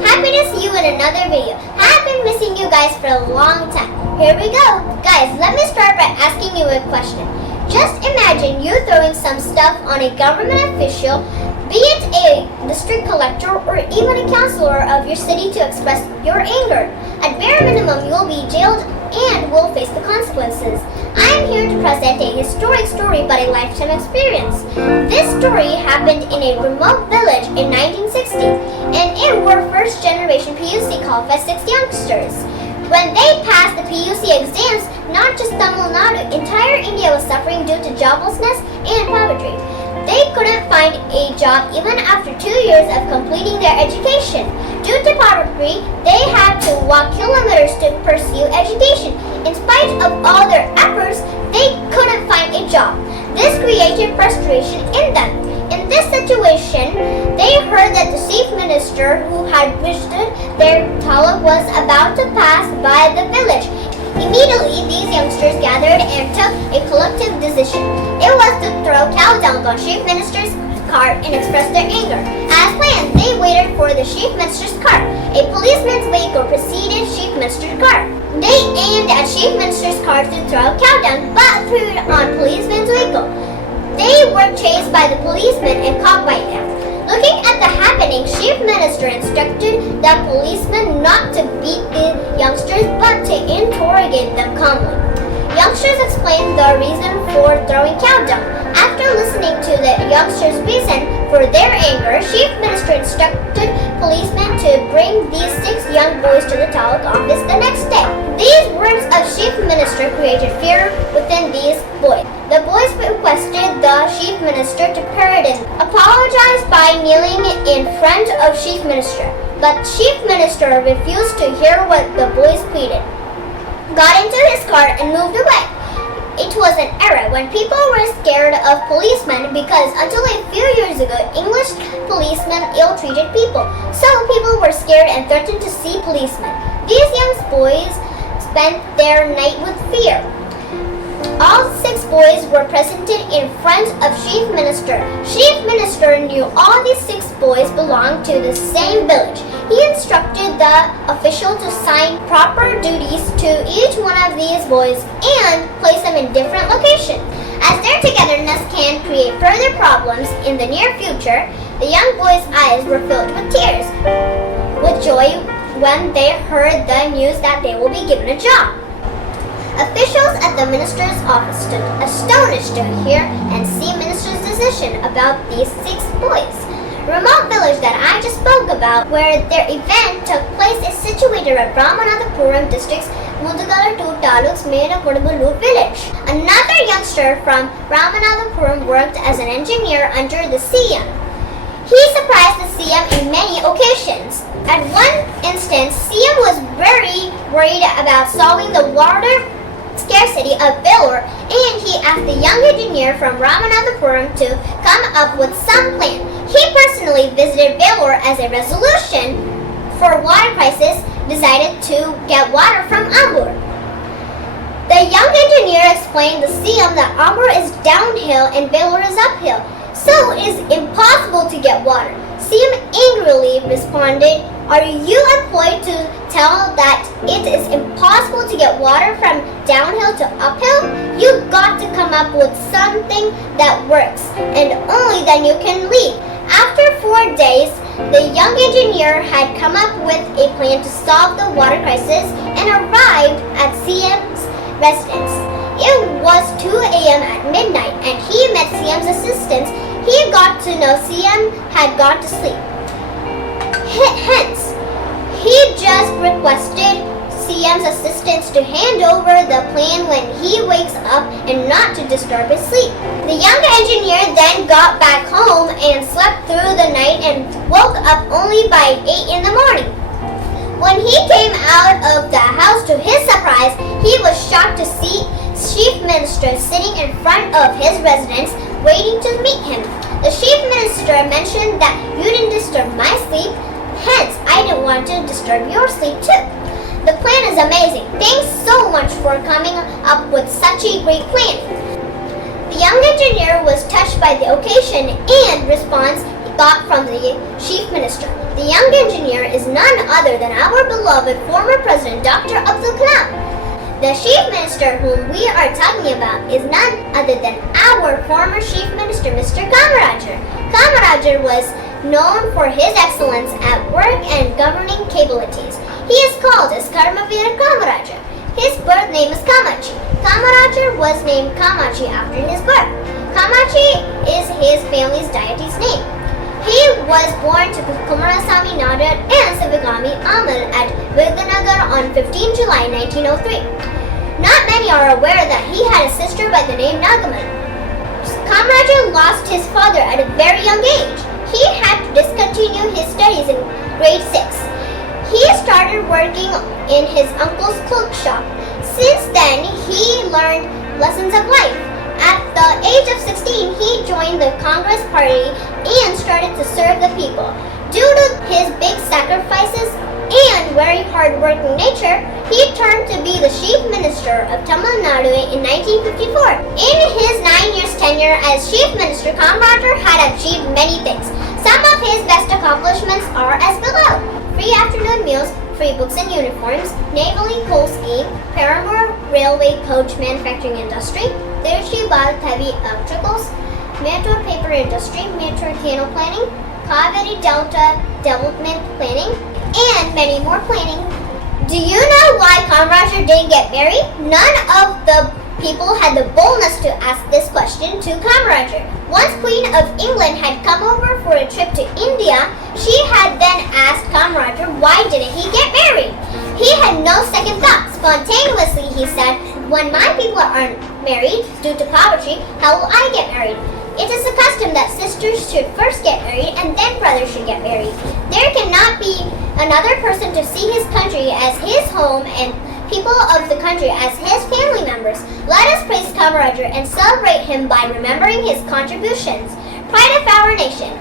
Happy to see you in another video. I've been missing you guys for a long time. Here we go. Guys, let me start by asking you a question. Just imagine you throwing some stuff on a government official, be it a district collector or even a councillor of your city, to express your anger. At bare minimum, you'll be jailed and will face the consequences. I am here to present a historic story but a lifetime experience. This story happened in a remote village in 1960, and it were first generation PUC qualified 6 youngsters. When they passed the PUC exams, not just Tamilnadu, entire India was suffering due to joblessness and poverty. They couldn't find a job even after 2 years of completing their education. Due to poverty, they had to walk kilometers to pursue education. In spite of all their efforts, they couldn't find a job. This created frustration in them. In this situation, they heard that the chief minister who had visited their taluk was about to pass by the village. Immediately, these youngsters gathered and took a collective decision. It was to throw cow dung on chief minister's cart and express their anger. As planned, they waited for the chief minister's cart. A policeman's vehicle preceded chief minister's cart. They aimed at chief minister's cart to throw cow dung, but threw it on policeman's vehicle. They were chased by the policeman and caught by them. Looking at the happening, chief minister instructed the policeman not to beat the youngsters but to interrogate them calmly. Youngsters explained the reason for throwing cow dung. After listening to the youngsters' reason for their anger, chief minister instructed policemen to bring these 6 young boys to the taluk office the next day. These words of chief minister created fear within these boys. The boys requested the chief minister to pardon, apologize by kneeling in front of chief minister. But chief minister refused to hear what the boys pleaded, got into his car and moved away. It was an era when people were scared of policemen because until a few years ago, English policemen ill-treated people. So people were scared and threatened to see policemen. These young boys spent their night with fear. All 6 boys were presented in front of chief minister. Chief minister knew all these 6 boys belonged to the same village. He instructed the official to assign proper duties to each one of these boys and place them in different locations. As their togetherness can create further problems in the near future, the young boys' eyes were filled with tears, with joy when they heard the news that they will be given a job. Officials at the minister's office stood astonished to hear and see minister's decision about these 6 boys. Remote village that I just spoke about, where their event took place, is situated at Ramanathapuram district's Mudugalattu taluk's Medakodabulu village. Another youngster from Ramanathapuram worked as an engineer under the CM. He surprised the CM in many occasions. At one instance, CM was very worried about solving the water scarcity of Vellore, and he asked the young engineer from Ramanathapuram to come up with some plan. He personally visited Vellore as a resolution for water crisis, decided to get water from Ambur. The young engineer explained to CM that Ambur is downhill and Vellore is uphill, so it is impossible to get water. CM angrily responded, "Are you employed to tell that it is impossible to get water from downhill to uphill? You got to come up with something that works, and only then you can leave." After 4 days, the young engineer had come up with a plan to solve the water crisis and arrived at CM's residence. It was 2 a.m. at midnight, and he met CM's assistants. He got to know CM had gone to sleep. Hence, he just requested CM's assistants to hand over the plan when he wakes up and not to disturb his sleep. The young engineer then got back home and slept through the night and woke up only by 8 in the morning. When he came out of the house, to his surprise, he was shocked to see chief minister sitting in front of his residence waiting to meet him. The chief minister mentioned that you didn't disturb my sleep, hence I didn't want to disturb your sleep too. The plan is amazing. Thanks so much for coming up with such a great plan. The young engineer was touched by the occasion and response he got from the chief minister. The young engineer is none other than our beloved former President Dr. Abdul Kalam. The Chief Minister whom we are talking about is none other than our former Chief Minister, Mr. Kamaraj. Kamaraj was known for his excellence at work and governing capabilities. He is called as Karmavir Kamaraj. His birth name is Kamachi. Kamaraj was named Kamachi after his birth. Kamachi is his family's deity's name. He was born to Kumarasamy Nadar and Sivagami Amal at Vidanagar on 15 July 1903. Not many are aware that he had a sister by the name Nagaman. Kamaraj lost his father at a very young age. He had to discontinue his studies in grade 6. He started working in his uncle's cloak shop. Since then, he learned lessons of life. At the age of 16, he joined the Congress Party and started to serve the people. Due to his big sacrifices and very hard-working nature, he turned to be the Chief Minister of Tamilnadu in 1954. In his 9 years tenure as Chief Minister, Kamaraj had achieved many things. Some of his best accomplishments are as below: free afternoon meals, free books and uniforms, Navally coal scheme, Paramore railway coach manufacturing industry, Tirshi Bal heavy electricals, metro paper industry, metro canal planning, Kaveri Delta development planning, and many more planning. Do you know why Kamaraj didn't get married? None of the people had the boldness to ask this question to Kamaraj. Once Queen of England had come over for a trip to India, she had then asked Kamaraj why didn't he get married. He had no second thought. Spontaneously, he said, "When my people aren't married due to poverty, how will I get married? It is a custom that sisters should first get married and then brothers should get married. There cannot be another person to see his country as his home and people of the country as his family members. Let us praise Kamaraj and celebrate him by remembering his contributions. Pride of our nation.